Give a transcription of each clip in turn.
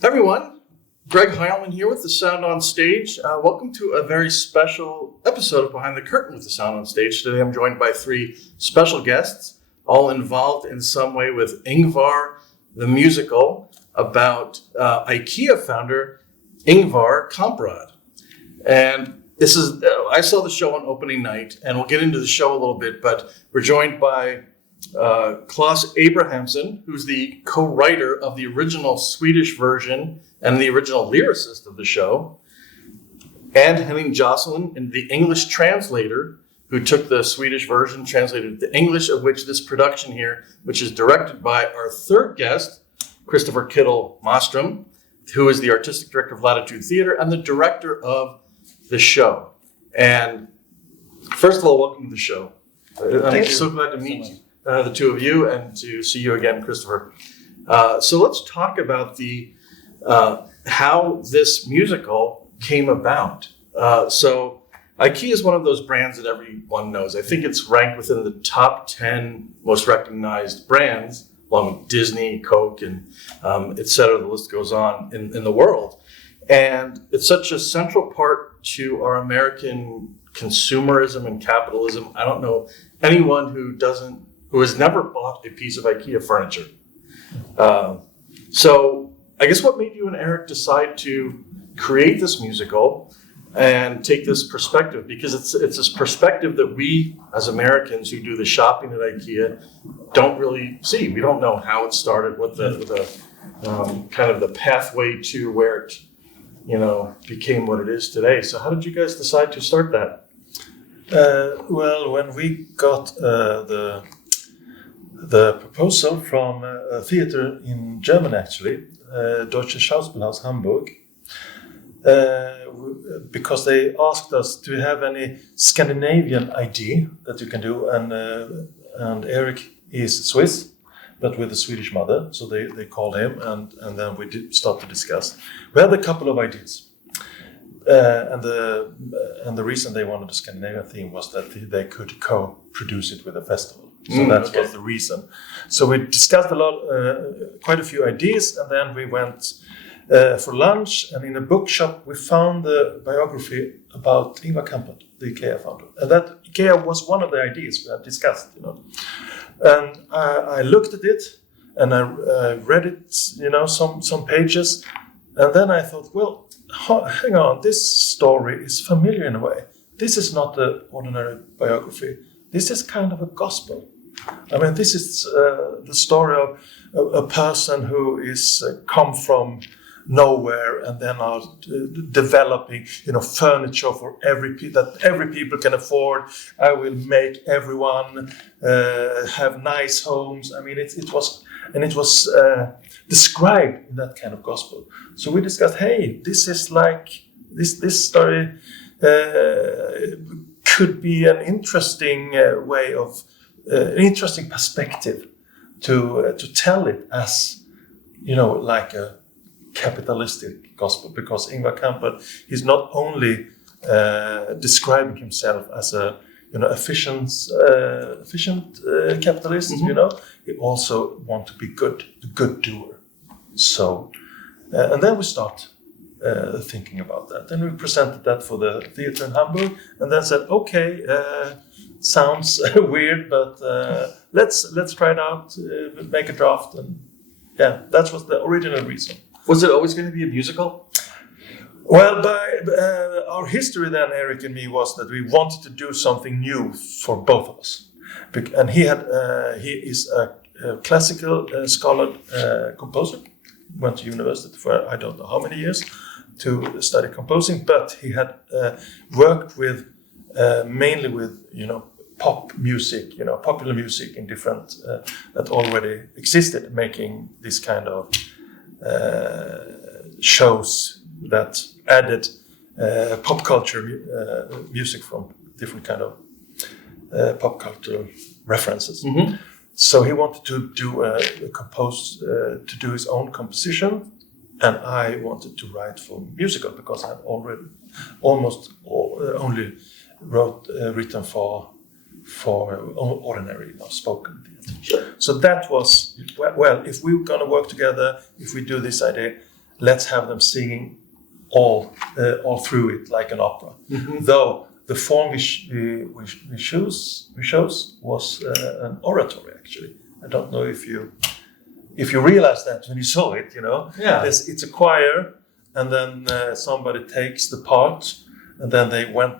Everyone, Greg Heilman here with The Sound on Stage. Welcome to a very special episode of Behind the Curtain with The Sound on Stage. Today I'm joined by three special guests, all involved in some way with Ingvar the musical, about IKEA founder Ingvar Kamprad. And this is, I saw the show on opening night, and we'll get into the show a little bit, but we're joined by Klas Abrahamsson, who's the co-writer of the original Swedish version and the original lyricist of the show, Ann Henning Jocelyn, and the English translator, who took the Swedish version, translated it to English, of which this production here, which is directed by our third guest, Christopher Kidder-Mostrom, who is the artistic director of Latitude Theatre and the director of the show. And first of all, welcome to the show. I'm so glad to meet the two of you and to see you again, Christopher. So let's talk about the how this musical came about. So IKEA is one of those brands that everyone knows. I think it's ranked within the top 10 most recognized brands, along with Disney, Coke, and et cetera. The list goes on in the world. And it's such a central part to our American consumerism and capitalism. I don't know anyone who has never bought a piece of IKEA furniture. So I guess what made you and Eric decide to create this musical and take this perspective? Because it's this perspective that we, as Americans who do the shopping at IKEA, don't really see. We don't know how it started, what the kind of the pathway to where it, became what it is today. So how did you guys decide to start that? Well, when we got the proposal from a theater in Germany, actually, Deutsche Schauspielhaus Hamburg, because they asked us, do you have any Scandinavian idea that you can do? And Eric is Swiss, but with a Swedish mother, so they called him, and then we did start to discuss. We had a couple of ideas, and the reason they wanted a Scandinavian theme was that they could co-produce it with a festival. So that was the reason. So we discussed quite a few ideas, and then we went for lunch, and in a bookshop we found the biography about Ingvar Kamprad, the IKEA founder. And that IKEA was one of the ideas we had discussed, And I looked at it, and I read it, some pages, and then I thought, well, hang on, this story is familiar in a way. This is not the ordinary biography. This is kind of a gospel. I mean, this is the story of a person who is come from nowhere and then are developing, furniture for every people can afford. I will make everyone have nice homes. I mean, it was described in that kind of gospel. So we discussed, hey, this is like this story could be an interesting way of an interesting perspective to tell it as like a capitalistic gospel, because Ingvar Kamprad is not only describing himself as a efficient capitalist, he also wants to be a good doer. So and then we start thinking about that. Then we presented that for the theater in Hamburg, and then said, okay, sounds weird, but let's try it out, make a draft, and that was the original reason. Was it always going to be a musical? Well, by our history then, Eric and me, was that we wanted to do something new for both of us. And he is a classical scholar composer, went to university for I don't know how many years to study composing, but he had worked with mainly with pop music, popular music in different that already existed, making this kind of shows that added pop culture music from different kind of pop culture references. Mm-hmm. So he wanted to do his own composition, and I wanted to write for musical because I had already only written for ordinary spoken theatre. Sure. So that was, well, if we're going to work together, if we do this idea, let's have them singing all through it like an opera. Though the form we chose was an oratory, actually. I don't know if you realized that when you saw it, Yeah. It's a choir, and then somebody takes the part, and then when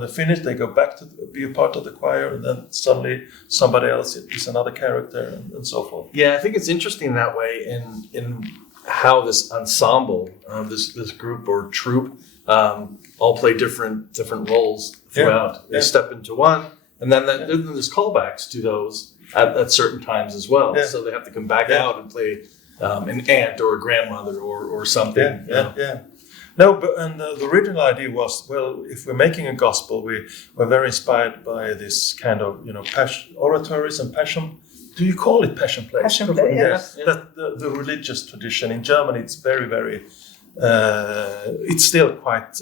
they're finished, they go back to be a part of the choir, and then suddenly somebody else is another character, and so forth. Yeah, I think it's interesting that way in how this ensemble, this group or troupe, all play different roles throughout. Yeah. They step into one, and then there's callbacks to those at certain times as well. Yeah. So they have to come back out and play an aunt or a grandmother or something. Yeah. No, but the original idea was, well, if we're making a gospel, we were very inspired by this kind of, oratories and passion. Do you call it passion plays? Passion play, Yes. That the religious tradition in Germany, it's very, very. It's still quite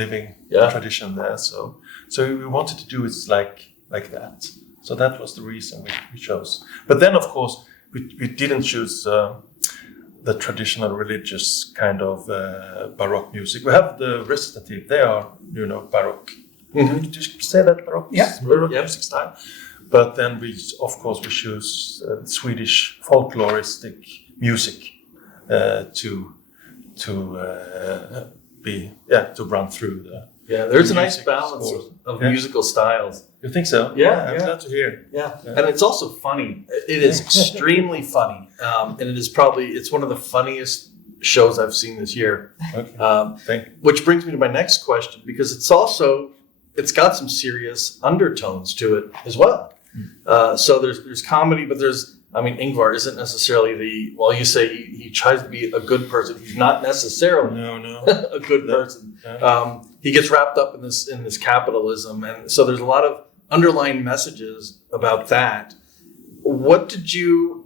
living tradition there. So we wanted to do it like that. So that was the reason we chose. But then, of course, we didn't choose the traditional religious kind of Baroque music. We have the recitative. They are, Baroque. Mm-hmm. Did you say that Baroque? Yeah. Baroque music style. But then we choose Swedish folkloristic music to run through the. Yeah, there's a nice music balance scores. of musical styles. You think so? Yeah, I'm glad to hear. Yeah, and it's also funny. It is extremely funny, and it's one of the funniest shows I've seen this year. Okay. Thank you. Which brings me to my next question, because it's got some serious undertones to it as well. So there's comedy, but Ingvar isn't necessarily you say he tries to be a good person. He's not necessarily No. a good person. No. He gets wrapped up in this capitalism, and so there's a lot of underlying messages about that. How did you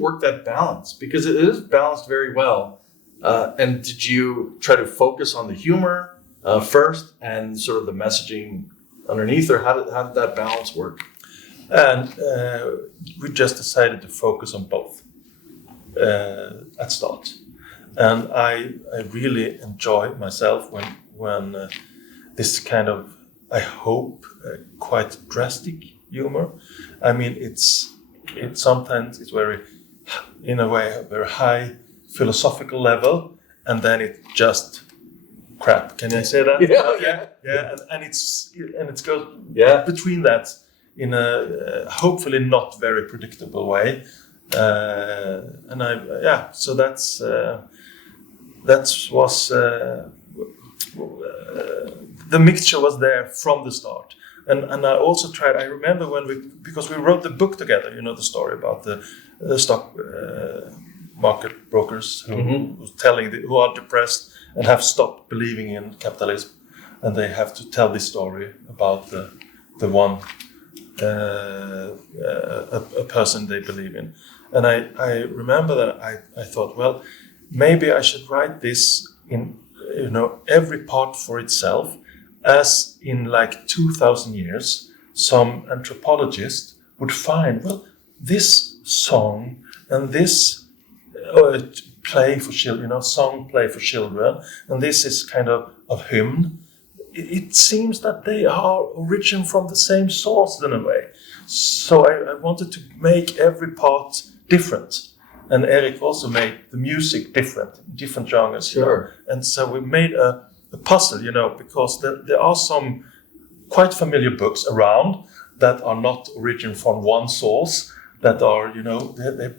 work that balance? Because it is balanced very well. And did you try to focus on the humor first and sort of the messaging underneath, or how did that balance work? And we just decided to focus on both at start. And I really enjoy myself when this kind of, I hope, quite drastic humor. I mean, it's sometimes it's very, in a way, a very high philosophical level, and then it just crap. Can I say that? Yeah. And it goes Yeah. between that in a hopefully not very predictable way. So the mixture was there from the start. And I also tried, I remember because we wrote the book together, the story about the stock market brokers who are depressed and have stopped believing in capitalism. And they have to tell this story about the one, a person they believe in. And I remember that I thought, well, maybe I should write this in, every part for itself, as in like 2,000 years, some anthropologist would find, well, this song and this play for children, song play for children, and this is kind of hymn. It seems that they are origin from the same source in a way. So I wanted to make every part different. And Eric also made the music different genres. Sure. And so we made a puzzle, because there are some quite familiar books around that are not origin from one source, that are,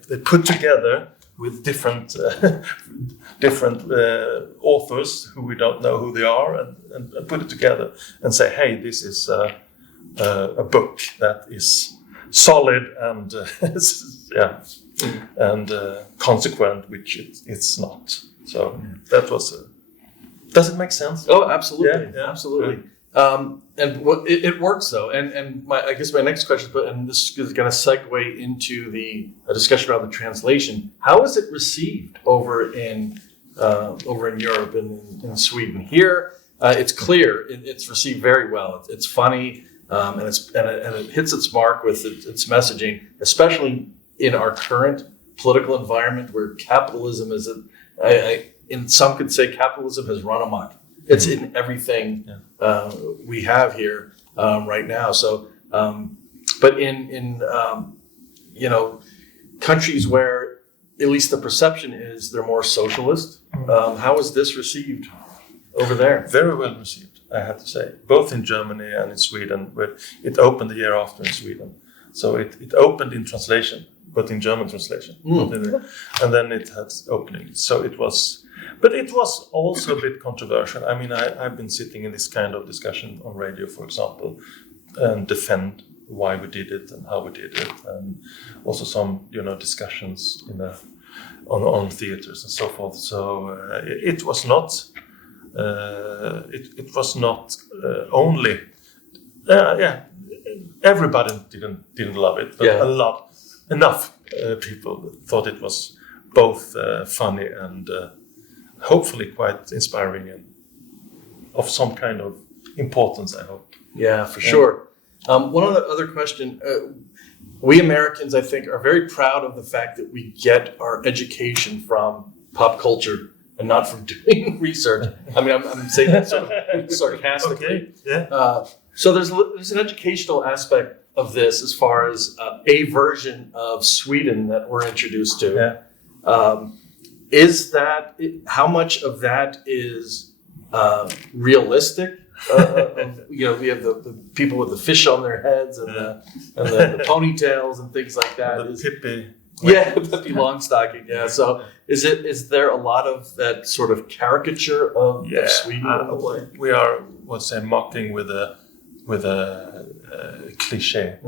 they put together with different authors who we don't know who they are, and put it together and say, hey, this is a book that is solid and and consequent, which it's not. So that was. Does it make sense? Oh, absolutely, Yeah. absolutely. And it works though. And I guess my next question, and this is going to segue into a discussion around the translation. How is it received over in Europe and in Sweden? Here, it's clear it's received very well. It's funny, and it hits its mark with its messaging, especially in our current political environment where capitalism is, in some could say capitalism has run amok. It's in everything we have here right now. So, but in countries where at least the perception is they're more socialist, how is this received over there? Very well received, I have to say, both in Germany and in Sweden. Where it opened the year after in Sweden, so it opened in translation, but in German translation, and then it had opening. So it was, but it was also a bit controversial. I mean, I've been sitting in this kind of discussion on radio, for example, and defend why we did it and how we did it, and also some discussions on theaters and so forth. So it was not. It was not only. Everybody didn't love it, but enough people thought it was both funny and hopefully quite inspiring and of some kind of importance, I hope. Yeah, for sure. One other question. We Americans, I think, are very proud of the fact that we get our education from pop culture and not from doing research. I mean, I'm saying that sort of sarcastically. Okay. Yeah. So there's an educational aspect of this as far as a version of Sweden that we're introduced to. Yeah. Is that how much of that is realistic? We have the people with the fish on their heads and the ponytails and things like that. Pippi. Pippi Longstocking. Yeah. So is there a lot of that sort of caricature of Sweden in a way? We are mocking with a cliche,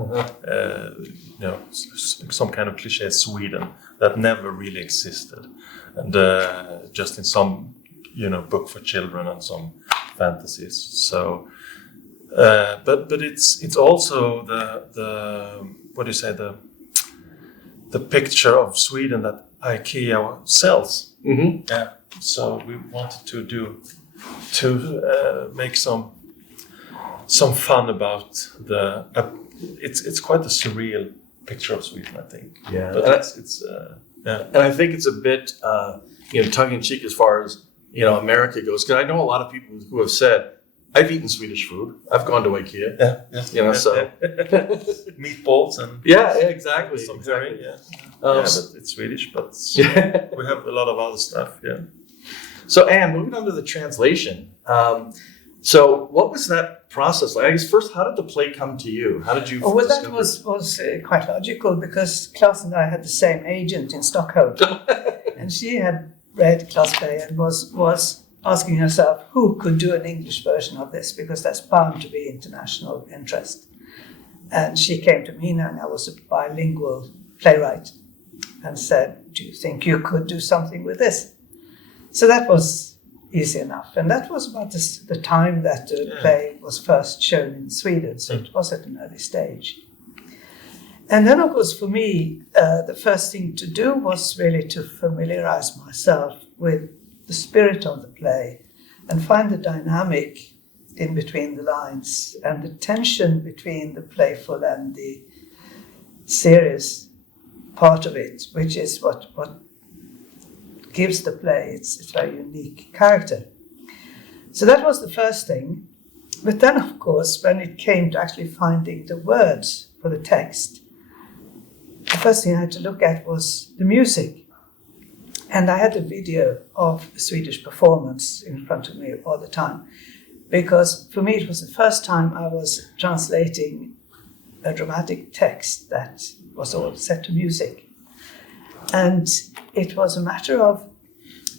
some kind of cliche Sweden that never really existed, and just in some book for children and some fantasies. So, but it's also the picture of Sweden that IKEA sells. Mm-hmm. Yeah. So we wanted to make some fun about it's quite a surreal picture of Sweden, I think. Yeah. But and I think it's a bit tongue in cheek as far as America goes, because I know a lot of people who have said, I've eaten Swedish food. I've gone to IKEA. So meatballs and exactly. Some herring, but it's Swedish, but we have a lot of other stuff. Yeah. So Anne, moving on to the translation. So what was that process like? I guess first, how did the play come to you? How did you? Well, that was quite logical because Klas and I had the same agent in Stockholm, and she had read Klas' play and was asking herself who could do an English version of this, because that's bound to be international interest. And she came to me, and I was a bilingual playwright, and said, do you think you could do something with this? So that was easy enough. And that was about the time that the play was first shown in Sweden, so it was at an early stage. And then, of course, for me, the first thing to do was really to familiarize myself with the spirit of the play and find the dynamic in between the lines and the tension between the playful and the serious part of it, which is what gives the play its very unique character. So that was the first thing. But then, of course, when it came to actually finding the words for the text, the first thing I had to look at was the music. And I had a video of a Swedish performance in front of me all the time, because for me it was the first time I was translating a dramatic text that was all set to music. And it was a matter of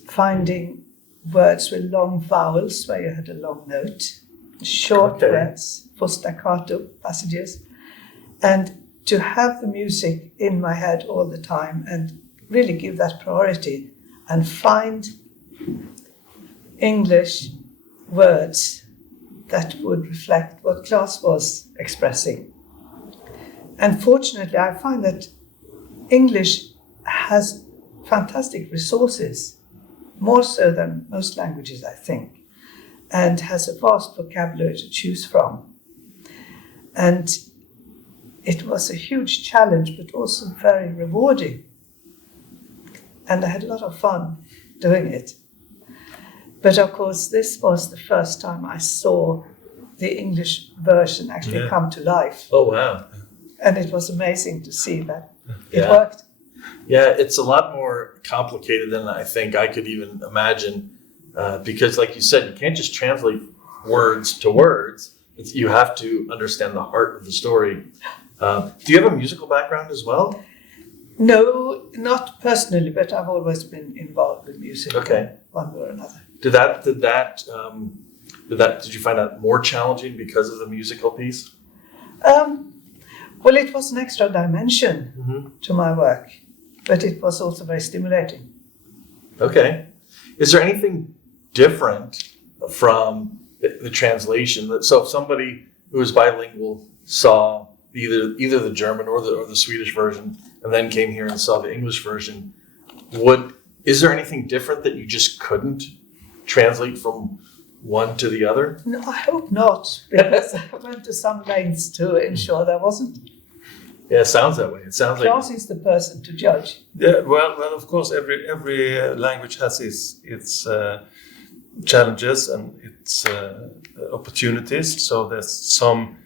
finding words with long vowels where you had a long note, short words for staccato passages, and to have the music in my head all the time and really give that priority and find English words that would reflect what Klas was expressing. And fortunately, I find that English has fantastic resources, more so than most languages, I think, and has a vast vocabulary to choose from. And it was a huge challenge, but also very rewarding, and I had a lot of fun doing it. But of course, this was the first time I saw the English version actually come to life. Oh, wow. And it was amazing to see that it Yeah. worked. Yeah, it's a lot more complicated than I think I could even imagine. Because like you said, you can't just translate words to words. You have to understand the heart of the story. Do you have a musical background as well? No, not personally, but I've always been involved with music in one way or another. Did you find that more challenging because of the musical piece? Well, it was an extra dimension to my work, but it was also very stimulating. Okay. Is there anything different from the translation? So if somebody who is bilingual saw either the German or the Swedish version and then came here and saw the English version, is there anything different that you just couldn't translate from one to the other? No, I hope not, because I went to some lengths to ensure there wasn't. Yeah, it sounds that way. It sounds like Klas is the person to judge. Yeah, well, of course, every language has its challenges and its opportunities. So there's some,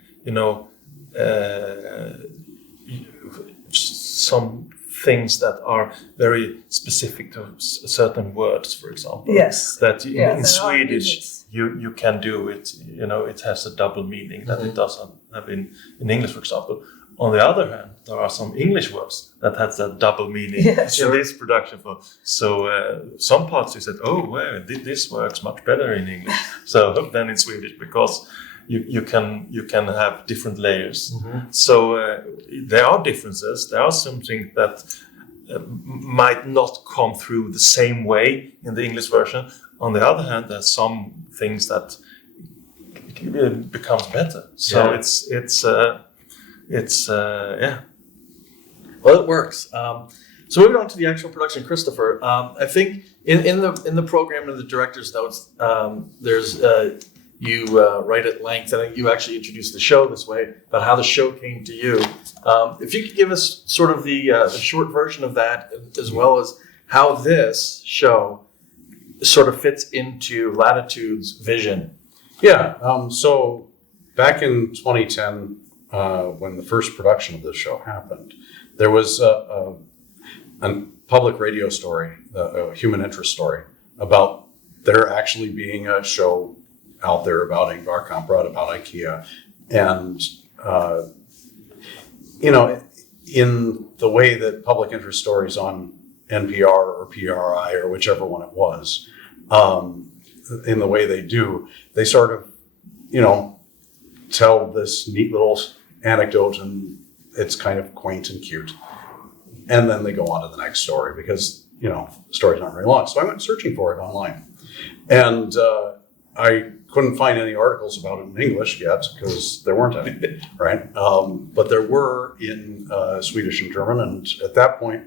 some things that are very specific to certain words, for example. Yes. That Yeah, in there are Swedish limits. you can do it. It has a double meaning that it doesn't have in English, for example. On the other hand, there are some English words that has that double meaning in this production. So some parts you said, oh, well, this works much better in English than in Swedish, because you can have different layers. So there are differences. There are something that might not come through the same way in the English version. On the other hand, there's some things that becomes better. So it's Well, it works. So moving on to the actual production, Christopher. I think in the program and the director's notes, there's you write at length. I think you actually introduced the show this way about how the show came to you. If you could give us sort of the short version of that, as well as how this show sort of fits into Latitude's vision. Yeah. So back in 2010. When the first production of this show happened, there was a public radio story, a human interest story, about there actually being a show out there about Ingvar Kamprad, about IKEA. And, in the way that public interest stories on NPR or PRI or whichever one it was, in the way they do, they sort of, tell this neat little anecdote, and it's kind of quaint and cute. And then they go on to the next story because, the stories aren't very long. So I went searching for it online. And I couldn't find any articles about it in English yet because there weren't any, right? But there were in Swedish and German. And at that point,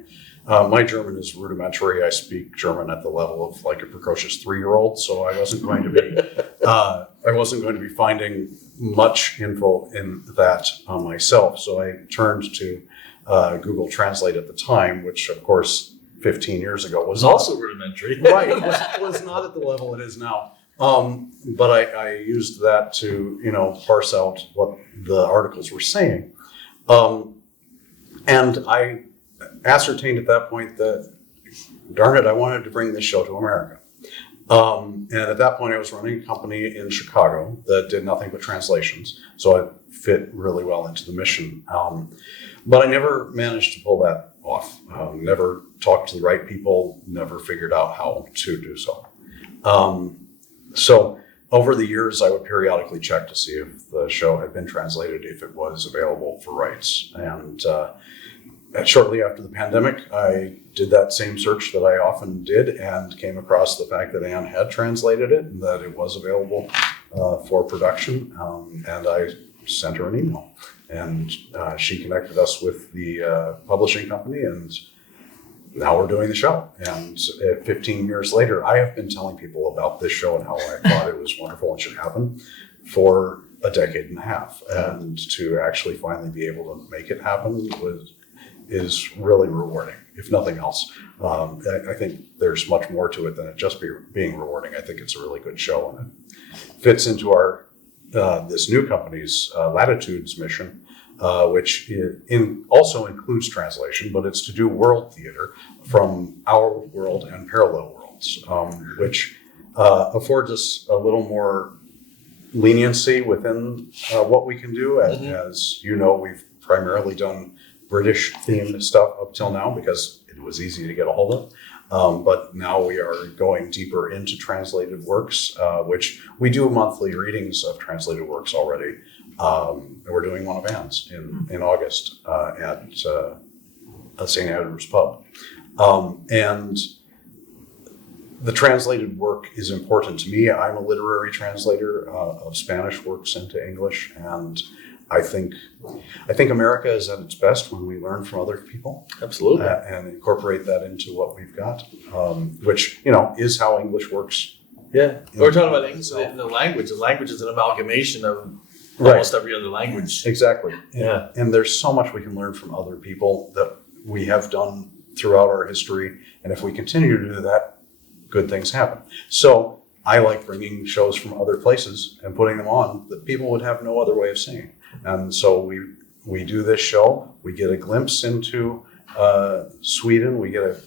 my German is rudimentary. I speak German at the level of like a precocious 3-year-old. So I wasn't going to be finding much info in that myself. So I turned to Google Translate at the time, which of course 15 years ago was Also rudimentary. right. It was not at the level it is now. But I used that to, parse out what the articles were saying. And I ascertained at that point that, darn it, I wanted to bring this show to America. And at that point, I was running a company in Chicago that did nothing but translations. So I fit really well into the mission. But I never managed to pull that off. Never talked to the right people, never figured out how to do so. So over the years, I would periodically check to see if the show had been translated, if it was available for rights. And shortly after the pandemic, I did that same search that I often did and came across the fact that Ann had translated it and that it was available for production. And I sent her an email. And she connected us with the publishing company, and now we're doing the show. And 15 years later, I have been telling people about this show and how I thought it was wonderful and should happen for a decade and a half. And to actually finally be able to make it happen is really rewarding, if nothing else. I think there's much more to it than it just being rewarding. I think it's a really good show, and it fits into our this new company's Latitude's mission, which also includes translation, but it's to do world theater from our world and parallel worlds, which affords us a little more leniency within what we can do. As you know, we've primarily done British themed stuff up till now because it was easy to get a hold of. But now we are going deeper into translated works, which we do monthly readings of translated works already. We're doing one of Ann's in August at St. Andrew's Pub. And the translated work is important to me. I'm a literary translator of Spanish works into English, and I think America is at its best when we learn from other people. Absolutely. And incorporate that into what we've got, which, is how English works. Yeah. We're talking about English, the language. The language is an amalgamation of almost every other language. Exactly. Yeah. And there's so much we can learn from other people that we have done throughout our history. And if we continue to do that, good things happen. So I like bringing shows from other places and putting them on that people would have no other way of seeing. And so we do this show. We get a glimpse into Sweden. We get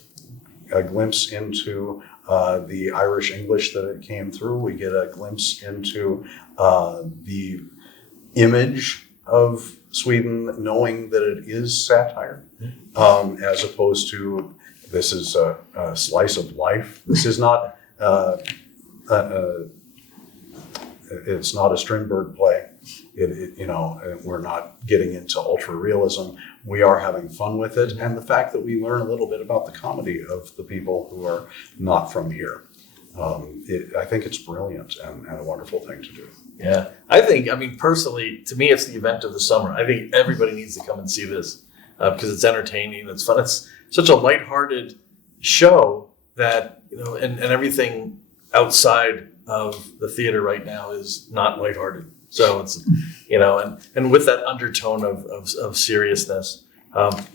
a glimpse into the Irish English that it came through. We get a glimpse into the image of Sweden, knowing that it is satire, as opposed to this is a slice of life. This is not. It's not a Strindberg play. We're not getting into ultra realism. We are having fun with it, and the fact that we learn a little bit about the comedy of the people who are not from here. I think it's brilliant and a wonderful thing to do. Yeah, personally, to me, it's the event of the summer. I think everybody needs to come and see this because it's entertaining, it's fun. It's such a lighthearted show that, and everything outside of the theater right now is not lighthearted. So it's, and with that undertone of seriousness.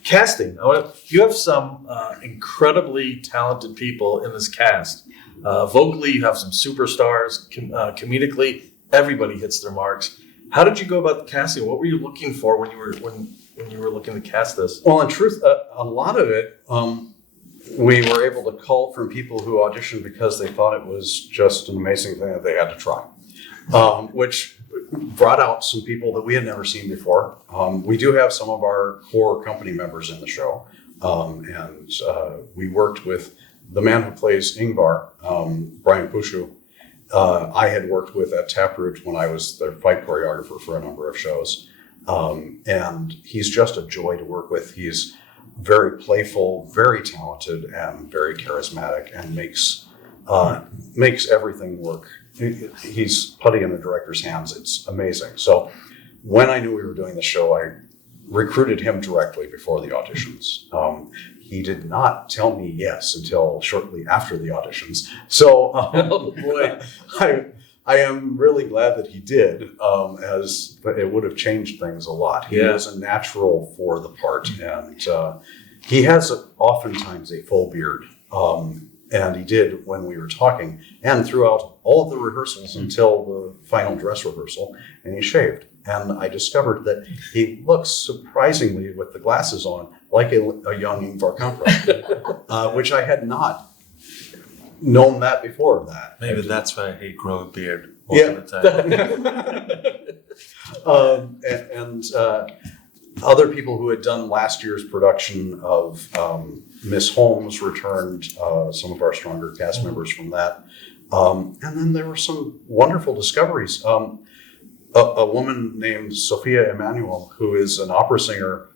Casting. You have some incredibly talented people in this cast. Vocally, you have some superstars. Comedically, everybody hits their marks. How did you go about the casting? What were you looking for when you were looking to cast this? Well, in truth, a lot of it we were able to cull from people who auditioned because they thought it was just an amazing thing that they had to try, which brought out some people that we had never seen before. We do have some of our core company members in the show, and we worked with the man who plays Ingvar, Brian Pushu. I had worked with at Taproot when I was their fight choreographer for a number of shows, and he's just a joy to work with. He's very playful, very talented, and very charismatic, and makes everything work. He's putty in the director's hands. It's amazing. So when I knew we were doing the show, I recruited him directly before the auditions. He did not tell me yes until shortly after the auditions. So Oh boy. I am really glad that he did, as it would have changed things a lot. He was a natural for the part, and he has oftentimes a full beard, and he did when we were talking, and throughout all of the rehearsals until the final dress rehearsal, and he shaved. And I discovered that he looks surprisingly, with the glasses on, like a young Ingvar Kamprad, which I had not known that before that. Maybe that's why he grew a beard all the time. And other people who had done last year's production of Miss Holmes returned, some of our stronger cast members from that. And then there were some wonderful discoveries. A woman named Sophia Emanuel, who is an opera singer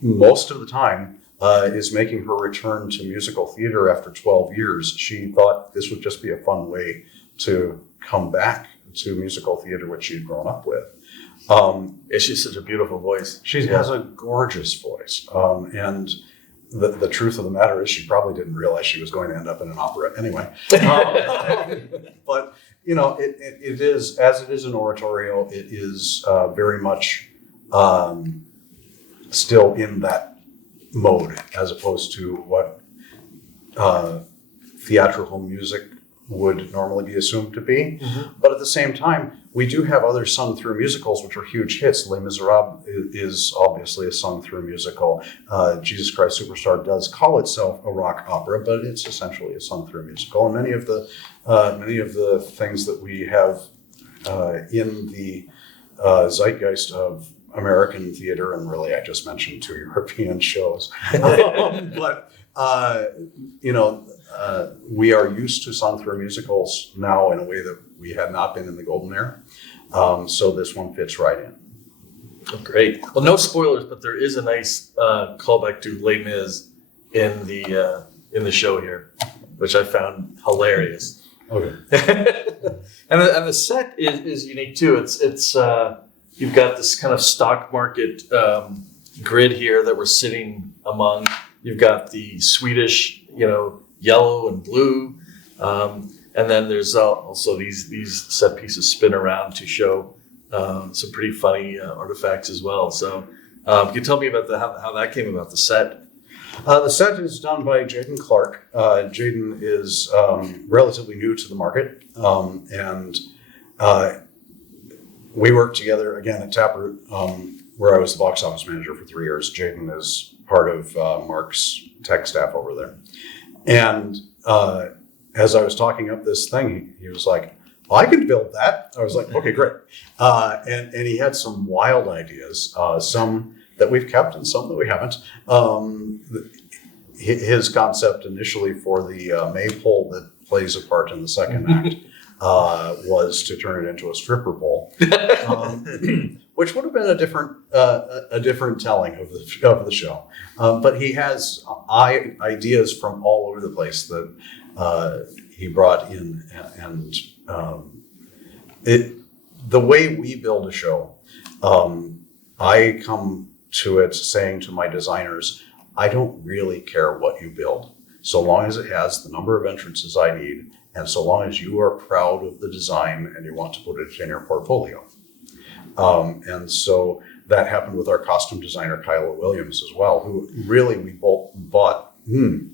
most of the time, is making her return to musical theater after 12 years. She thought this would just be a fun way to come back to musical theater, which she'd grown up with. She's such a beautiful voice. She has a gorgeous voice. And the truth of the matter is she probably didn't realize she was going to end up in an opera anyway. But, it is, as it is an oratorio, it is very much still in that mode as opposed to what theatrical music would normally be assumed to be. But at the same time, we do have other sung-through musicals which are huge hits. Les Miserables is obviously a sung-through musical. Jesus Christ Superstar does call itself a rock opera, but it's essentially a sung-through musical. And many of the things that we have in the zeitgeist of American theater, and really I just mentioned 2 European shows, but we are used to sung-through musicals now in a way that we had not been in the golden era. So this one fits right in. Oh, great. Well, no spoilers, but there is a nice callback to Les Mis in the show here, which I found hilarious. Okay. and the set is unique too. It's you've got this kind of stock market grid here that we're sitting among. You've got the Swedish, yellow and blue, and then there's also these set pieces spin around to show some pretty funny artifacts as well. So, can you tell me about how that came about, the set? The set is done by Jaden Clark. Jaden is relatively new to the market, and we worked together again at Taproot, where I was the box office manager for 3 years. Jaden is part of Mark's tech staff over there. And as I was talking up this thing, he was like, I can build that. I was like, okay, great. And he had some wild ideas, some that we've kept and some that we haven't. His concept initially for the maypole that plays a part in the second act was to turn it into a stripper pole, which would have been a different telling of the show. But he has ideas from all over the place that he brought in, and the way we build a show, I come to it saying to my designers, I don't really care what you build, so long as it has the number of entrances I need, and so long as you are proud of the design and you want to put it in your portfolio. And so that happened with our costume designer, Kyla Williams, as well, who really we both bought,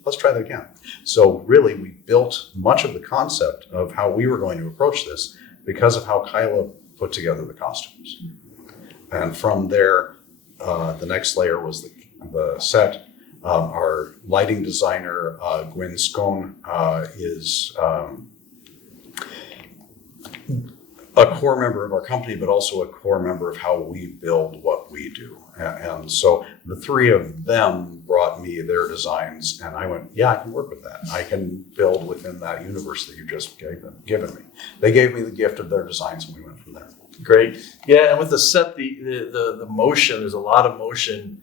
let's try that again. So really we built much of the concept of how we were going to approach this because of how Kyla put together the costumes. And from there, the next layer was the set. Our lighting designer, Gwen Scone, is a core member of our company, but also a core member of how we build what we do. And so the three of them brought me their designs, and I went, yeah, I can work with that. I can build within that universe that you just given me. They gave me the gift of their designs, and we went from there. Great. Yeah, and with the set, the motion, there's a lot of motion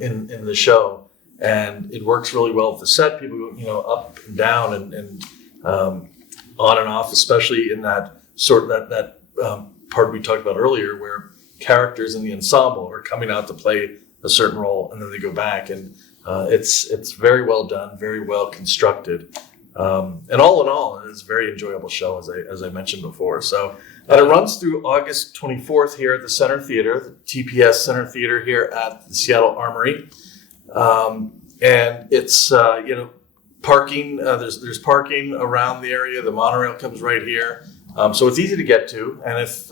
in the show. And it works really well with the set. People go, up and down and on and off, especially in that that part we talked about earlier, where characters in the ensemble are coming out to play a certain role, and then they go back, and it's very well done, very well constructed, and all in all, it's a very enjoyable show, as I mentioned before. So, and it runs through August 24th here at the Center Theatre, the TPS Center Theatre here at the Seattle Armory. And it's, parking, there's parking around the area. The monorail comes right here. So it's easy to get to. And if,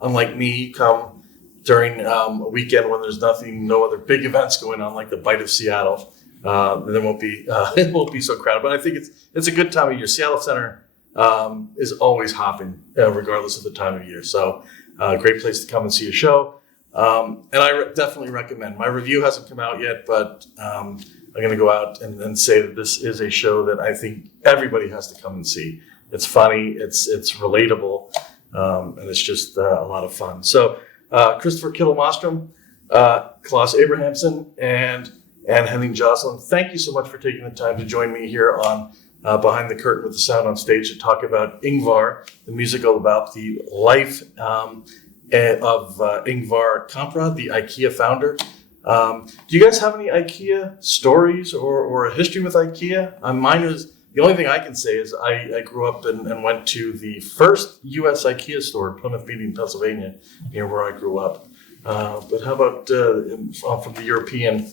unlike me, you come during a weekend when there's no other big events going on, like the Bite of Seattle, then it won't be so crowded. But I think it's a good time of year. Seattle Center, is always hopping, regardless of the time of year. So, great place to come and see a show. And I definitely recommend. My review hasn't come out yet, but I'm going to go out and say that this is a show that I think everybody has to come and see. It's funny, it's relatable, and it's just a lot of fun. So, Christopher Kidder-Mostrom, Klas Abrahamsson, and Ann Henning Jocelyn, thank you so much for taking the time to join me here on Behind the Curtain with the Sound on Stage to talk about Ingvar, the musical about the life of Ingvar Kamprad, the IKEA founder. Do you guys have any IKEA stories or a history with IKEA? Mine is, the only thing I can say is I grew up and went to the first U.S. IKEA store in Plymouth Meeting, Pennsylvania, near where I grew up. But how about from the European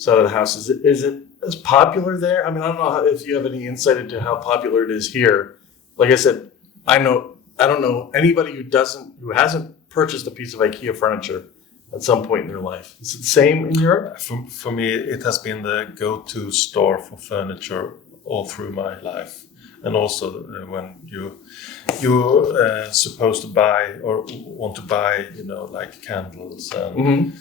side of the house. Is it as popular there? I mean, I don't know if you have any insight into how popular it is here. Like I said, I don't know anybody who hasn't purchased a piece of IKEA furniture at some point in their life. Is it the same in Europe? For me, it has been the go-to store for furniture all through my life. And also when you're supposed to buy or want to buy, like candles and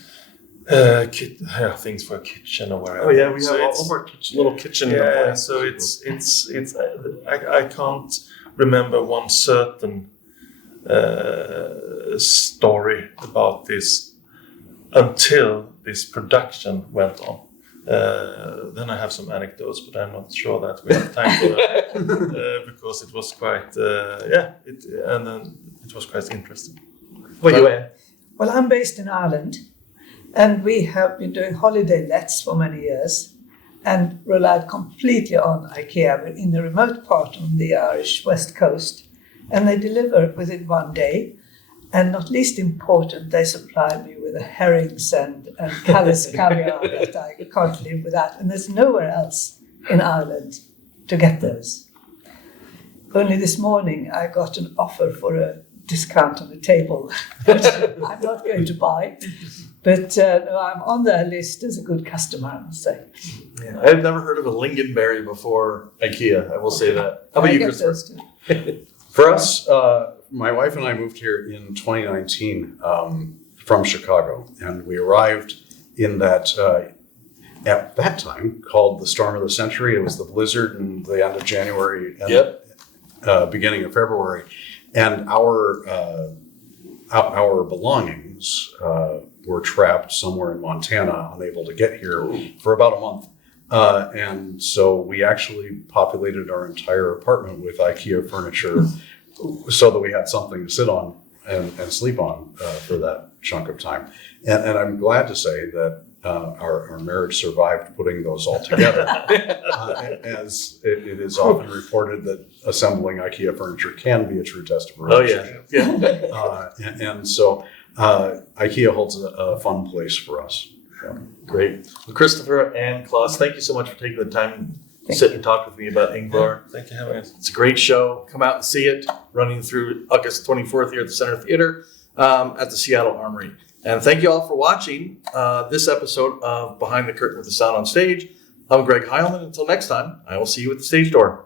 things for a kitchen or whatever. Oh yeah, we So have all it's- of our little kitchen. Yeah, appliances. so it's I can't remember one certain story about this until this production went on. Then I have some anecdotes, but I'm not sure that we have time for that because it was quite it was quite interesting. What you at? Well, I'm based in Ireland, and we have been doing holiday lets for many years and relied completely on IKEA. We're in a remote part on the Irish west coast, and they deliver within one day. And not least important, they supply me with a herrings and callous caviar that I can't live without. And there's nowhere else in Ireland to get those. Only this morning I got an offer for a discount on the table that I'm not going to buy. But no, I'm on their list as a good customer, I must say. Yeah, I've never heard of a lingonberry before IKEA. I will say that. How about I you, get Christopher? those too. For us, my wife and I moved here in 2019 from Chicago, and we arrived in that, at that time, called the storm of the century. It was the blizzard in the end of January and beginning of February. And our belongings were trapped somewhere in Montana, unable to get here for about a month. And so we actually populated our entire apartment with IKEA furniture so that we had something to sit on and sleep on for that chunk of time. And I'm glad to say that our marriage survived putting those all together. As it is often reported that assembling IKEA furniture can be a true test of a relationship. And so IKEA holds a fun place for us. Great. Well, Christopher and Klas, thank you so much for taking the time to sit and talk with me about Ingvar. Thank you for having us. It's a great show. Come out and see it, running through August 24th here at the Center Theatre at the Seattle Armory. And thank you all for watching this episode of Behind the Curtain with the Sound on Stage. I'm Greg Heilman. Until next time, I will see you at the stage door.